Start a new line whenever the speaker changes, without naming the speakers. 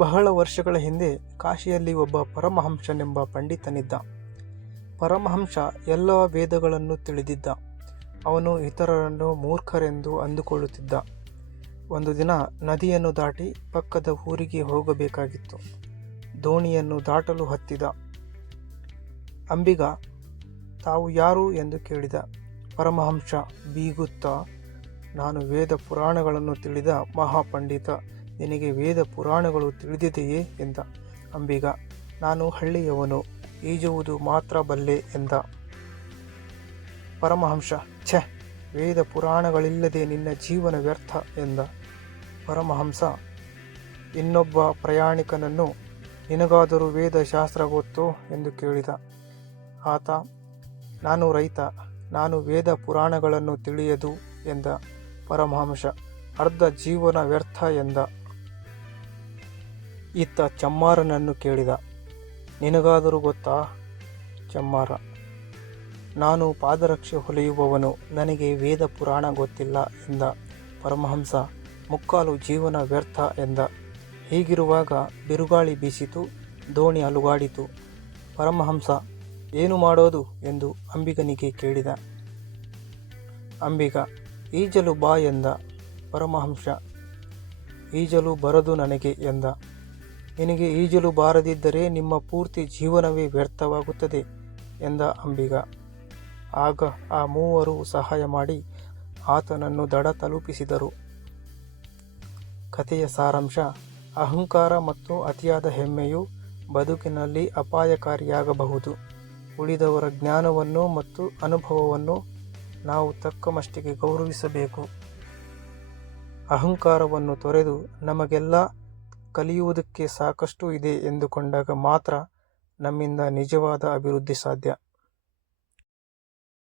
ಬಹಳ ವರ್ಷಗಳ ಹಿಂದೆ ಕಾಶಿಯಲ್ಲಿ ಒಬ್ಬ ಪರಮಹಂಸನೆಂಬ ಪಂಡಿತನಿದ್ದ. ಪರಮಹಂಸ ಎಲ್ಲ ವೇದಗಳನ್ನು ತಿಳಿದಿದ್ದ. ಅವನು ಇತರರನ್ನು ಮೂರ್ಖರೆಂದು ಅಂದುಕೊಳ್ಳುತ್ತಿದ್ದ. ಒಂದು ದಿನ ನದಿಯನ್ನು ದಾಟಿ ಪಕ್ಕದ ಊರಿಗೆ ಹೋಗಬೇಕಾಗಿತ್ತು. ದೋಣಿಯನ್ನು ದಾಟಲು ಹತ್ತಿದ. ಅಂಬಿಗ, ತಾವು ಯಾರು ಎಂದು ಕೇಳಿದ. ಪರಮಹಂಸ, ಬೀಗುತ್ತಾ, ನಾನು ವೇದ ಪುರಾಣಗಳನ್ನು ತಿಳಿದ ಮಹಾಪಂಡಿತ. ನಿನಗೆ ವೇದ ಪುರಾಣಗಳು ತಿಳಿದಿದೆಯೇ ಎಂದ. ಅಂಬಿಗ, ನಾನು ಹಳ್ಳಿಯವನು, ಈಜುವುದು ಮಾತ್ರ ಬಲ್ಲೆ ಎಂದ. ಪರಮಹಂಸ, ಛೆ, ವೇದ ಪುರಾಣಗಳಿಲ್ಲದೆ ನಿನ್ನ ಜೀವನ ವ್ಯರ್ಥ ಎಂದ. ಪರಮಹಂಸ, ಇನ್ನೊಬ್ಬ ಪ್ರಯಾಣಿಕನನ್ನು ನಿನಗಾದರೂ ವೇದ ಶಾಸ್ತ್ರ ಗೊತ್ತು ಎಂದು ಕೇಳಿದ. ಆತ, ನಾನು ರೈತ, ನಾನು ವೇದ ಪುರಾಣಗಳನ್ನು ತಿಳಿಯದು ಎಂದ. ಪರಮಹಂಸ, ಅರ್ಧ ಜೀವನ ವ್ಯರ್ಥ ಎಂದ. ಇತ್ತ ಚಮ್ಮಾರನನ್ನು ಕೇಳಿದ. ನಿನಗಾದರೂ ಗೊತ್ತಾ? ಚಮ್ಮಾರ. ನಾನು ಪಾದರಕ್ಷೆ ಹೊಲಿಯುವವನು, ನನಗೆ ವೇದ ಪುರಾಣ ಗೊತ್ತಿಲ್ಲ ಎಂದ. ಪರಮಹಂಸ, ಮುಕ್ಕಾಲು ಜೀವನ ವ್ಯರ್ಥ ಎಂದ. ಹೀಗಿರುವಾಗ ಬಿರುಗಾಳಿ ಬೀಸಿತು, ದೋಣಿ ಅಲುಗಾಡಿತು. ಪರಮಹಂಸ, ಏನು ಮಾಡೋದು? ಎಂದು ಅಂಬಿಗನಿಗೆ ಕೇಳಿದ. ಅಂಬಿಗ, ಈಜಲು ಬಾ ಎಂದ. ಪರಮಹಂಸ, ಈಜಲು ಬರದು ನನಗೆ ಎಂದ. ನಿನಗೆ ಈಜಲು ಬಾರದಿದ್ದರೆ ನಿಮ್ಮ ಪೂರ್ತಿ ಜೀವನವೇ ವ್ಯರ್ಥವಾಗುತ್ತದೆ ಎಂದ ಅಂಬಿಗ. ಆಗ ಆ ಮೂವರು ಸಹಾಯ ಮಾಡಿ ಆತನನ್ನು ದಡ ತಲುಪಿಸಿದರು. ಕಥೆಯ ಸಾರಾಂಶ, ಅಹಂಕಾರ ಮತ್ತು ಅತಿಯಾದ ಹೆಮ್ಮೆಯು ಬದುಕಿನಲ್ಲಿ ಅಪಾಯಕಾರಿಯಾಗಬಹುದು. ಉಳಿದವರ ಜ್ಞಾನವನ್ನು ಮತ್ತು ಅನುಭವವನ್ನು ನಾವು ತಕ್ಕ ಮಟ್ಟಿಗೆ ಗೌರವಿಸಬೇಕು. ಅಹಂಕಾರವನ್ನು ತೊರೆದು ನಮಗೆಲ್ಲ ಕಲಿಯುವುದಕ್ಕೆ ಸಾಕಷ್ಟು ಇದೆ ಎಂದುಕೊಂಡಾಗ ಮಾತ್ರ ನಮ್ಮಿಂದ ನಿಜವಾದ ಅಭಿವೃದ್ಧಿ ಸಾಧ್ಯ.